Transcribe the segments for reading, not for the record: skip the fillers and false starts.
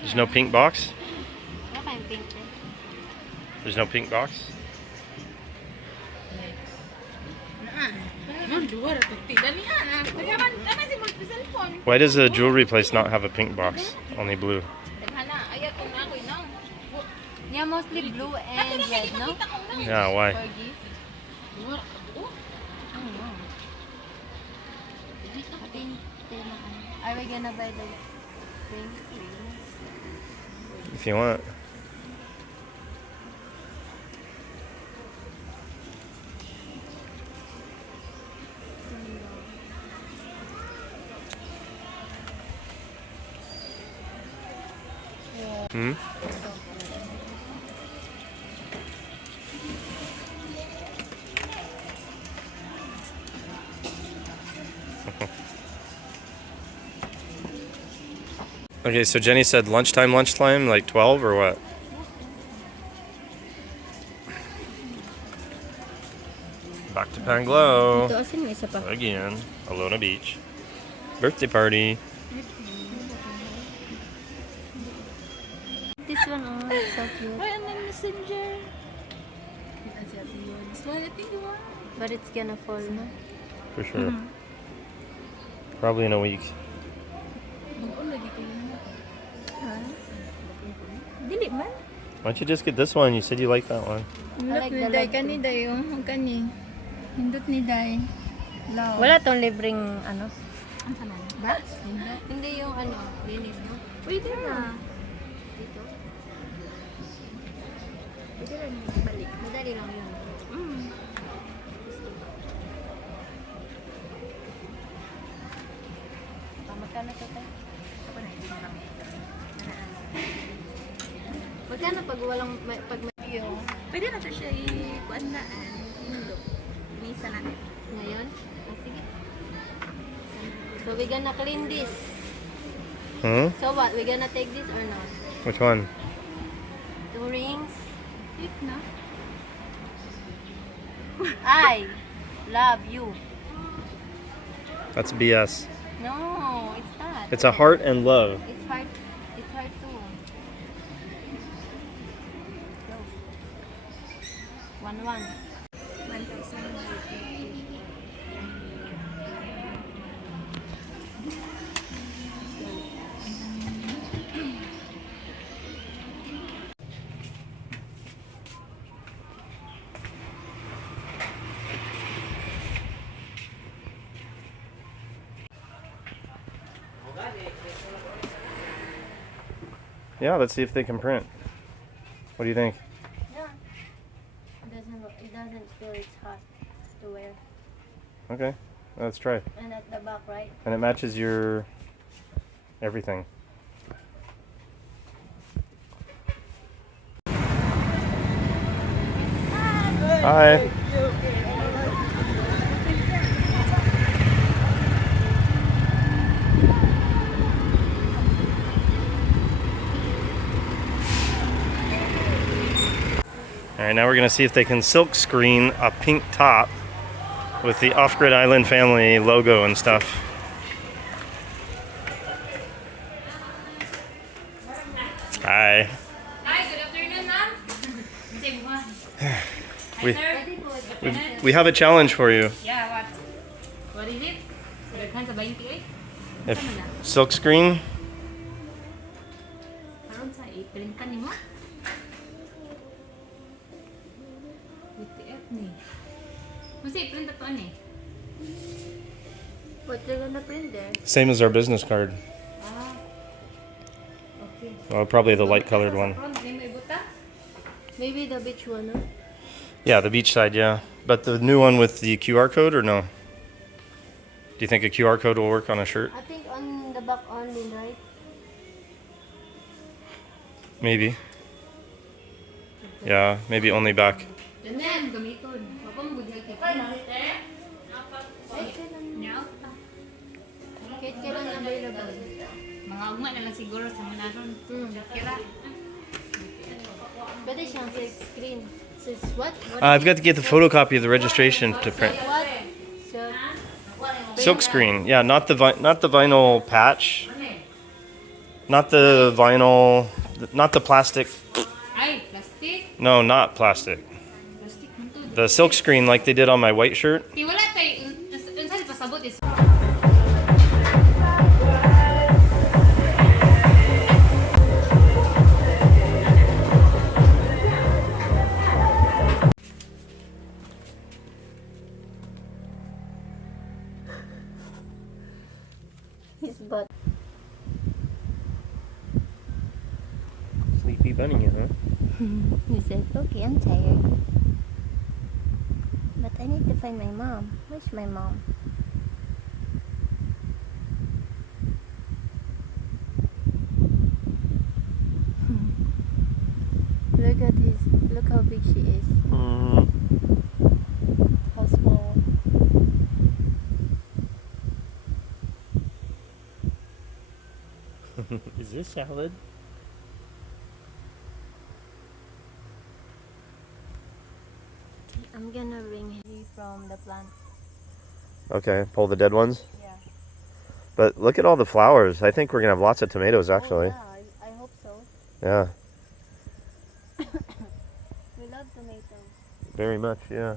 There's no pink box? Wala kayong pink. There's no pink box? Why does a jewelry place not have a pink box? Only blue. Yeah, mostly blue and red, no? Yeah, why? For gift. I think are we gonna buy the pink? If you want. Hmm? Okay, so Jenny said lunchtime, like 12 or what? Back to Panglow. Again, Alona Beach. Birthday party. This one, oh, it's so cute. Ay, ang messenger. But it's gonna fall, no? For sure. Probably in a week. Dili man. Why don't you just get this one? You said you like that one. Hindot ni Day kani Day ang kani. Hindot ni Day. Law. Wala tong libreng ano? Ang kanan. Box? Hindot. Hindi yung ano, linis, no? Pwede na. Dito. Pwede rin balik. Madali lang yun. Magkano to tayo? Magkano pag walang, pag may Pwede na to siya i-kuandaan. Misa na. ngayon? Ah, sige. So we gonna clean this. Hmm? So what? We gonna take this or not? Which one? 2 rings. If na. I love you. That's BS. No, it's not. It's a heart and love. It's hard. It's hard to. Go. 1-1. 1,000. Yeah, let's see if they can print. What do you think? Yeah. It doesn't feel it's hot to wear. Okay, let's try. And at the back, right? And it matches your everything. Hi. Alright, now we're going to see if they can silk screen a pink top with the Off-Grid Island family logo and stuff. Hi. Hi, good afternoon, ma'am. Say what? We have a challenge for you. Yeah, what? What is it? Daghan sa 28? If silk screen, Karon sa 8, printan nimo? 28 ni. Kasi print to ani. What they're gonna print there? same as our business card. Ah. Okay. Well, probably the light colored one. Karon may ibuta? Maybe the beach one, huh? Yeah, the beach side, yeah. But the new one with the QR code or no? Do you think a QR code will work on a shirt? I think on the back only, right? Maybe. Yeah, maybe only back. Tanan gamiton. Papa mo gyud kay. Now, Kahit kailan available. mga ugma na lang siguro sa Moneron. Kira. Pwede siyang silk screen. So it's what? What? I've got to get the photocopy of the registration to print. What? So, Silk screen. Yeah, not the vinyl patch. Not the vinyl. Not the plastic. Ay, plastic. No, not plastic. Plastic nito. The silk screen like they did on my white shirt. Di wala tay unsa pasabot is. His butt. Sleepy bunny, huh? He said, okay, I'm tired. But I need to find my mom. Where's my mom? Look how big she is. How small. Is this salad? I'm gonna bring him from the plant. Okay, pull the dead ones. Yeah. But look at all the flowers. I think we're gonna have lots of tomatoes actually. Oh, yeah, I hope so. Yeah, We love tomatoes. very much. Yeah.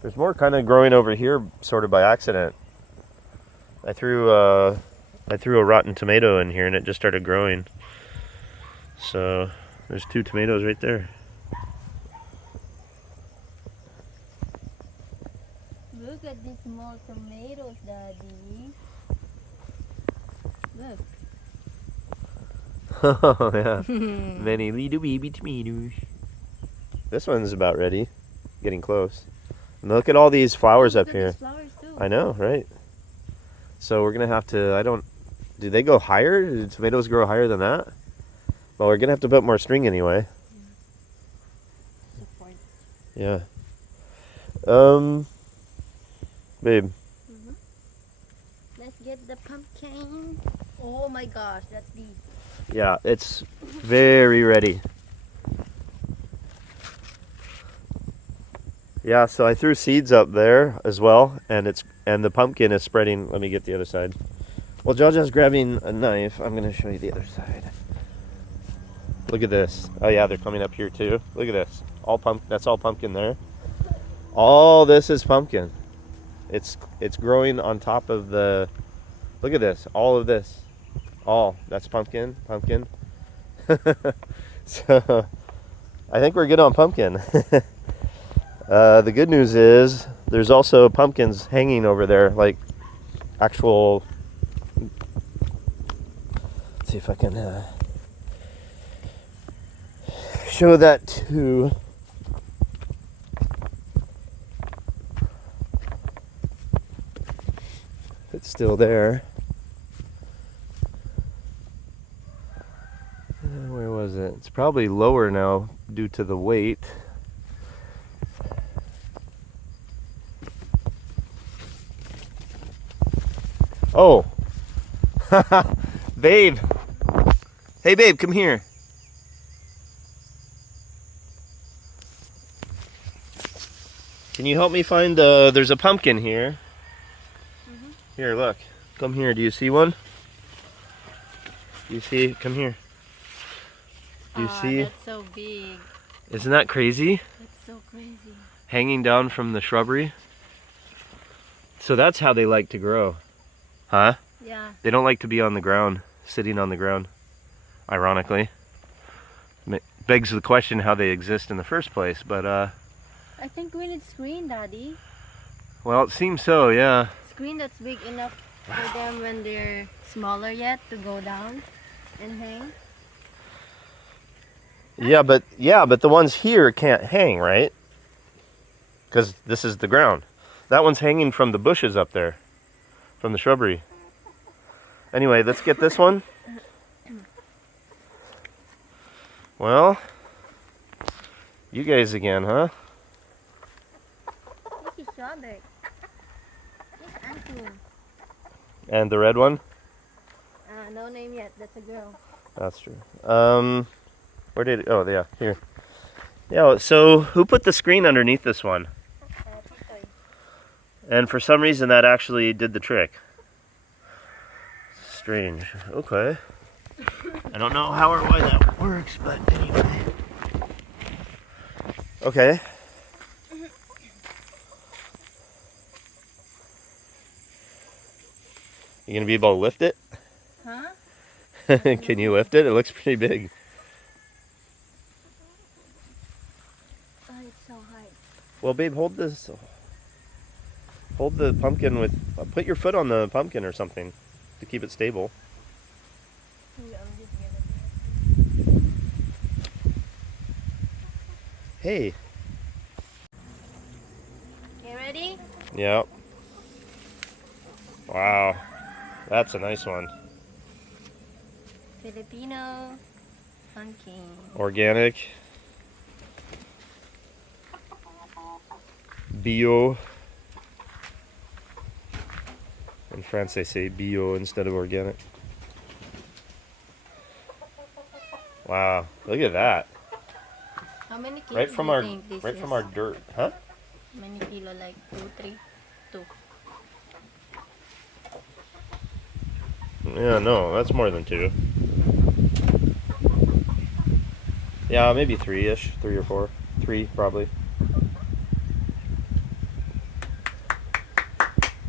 There's more kind of growing over here, sort of by accident. I threw a rotten tomato in here, and it just started growing. So there's 2 tomatoes right there. Look at these small tomatoes, Daddy. Look. Oh yeah, many little baby tomatoes. This one's about ready, getting close. And look at all these flowers up Look at here. these flowers too. I know, right? So we're gonna have to. Do they go higher? Do tomatoes grow higher than that? Well, we're gonna have to put more string anyway. Support. Yeah. Babe. Let's get the pumpkin. Oh my gosh, that's big. Yeah, it's very ready. Yeah, so I threw seeds up there as well, and the pumpkin is spreading. Let me get the other side. Well, Jaja's grabbing a knife. I'm gonna show you the other side. Look at this. Oh yeah, they're coming up here too. Look at this. That's all pumpkin there. All this is pumpkin. It's growing on top of the. Look at this. All of this. That's pumpkin. So I think we're good on pumpkin. The good news is there's also pumpkins hanging over there, like actual. Let's see if I can show that too. It's still there. Where was it? It's probably lower now due to the weight. Oh, babe. Hey, babe, come here. Can you help me find, there's a pumpkin here. Here, look. Come here. Do you see one? Do you see? Come here. Do you see? That's so big. Isn't that crazy? That's so crazy. Hanging down from the shrubbery. So that's how they like to grow. Huh? Yeah. They don't like to be on the ground, sitting on the ground. Ironically. Begs the question how they exist in the first place, but I think we need screen, Daddy. well, it seems so, yeah. Screen that's big enough for them when they're smaller yet to go down and hang. Yeah, but the ones here can't hang, right? Because this is the ground. That one's hanging from the bushes up there, from the shrubbery. Anyway, let's get this one. Well, you guys again, huh? This is strawberry. This Antu. And the red one? No name yet. That's a girl. That's true. Where did it? Oh, yeah, here. Yeah. So, who put the screen underneath this one? Pitoy. And for some reason that actually did the trick. Strange. Okay. I don't know how or why that works, but anyway. Okay. You gonna be able to lift it? Huh? Can you lift it? It looks pretty big. Oh, it's so hard. Well, babe, hold this. Hold the pumpkin with. Put your foot on the pumpkin or something to keep it stable. I'm just gonna do Hey. it. You ready? Yep. Wow. That's a nice one. Filipino pumpkin. Organic. Bio. In France they say bio instead of organic. Wow. Look at that. How many kilos Right from do you our think this right is? from our dirt. Huh? How many kilo? Like 2, 3, 2. Yeah, no, that's more than 2. Yeah, maybe 3-ish, 3 or 4. 3 probably.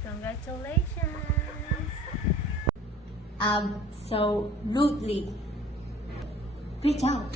Congratulations! Absolutely. Great job.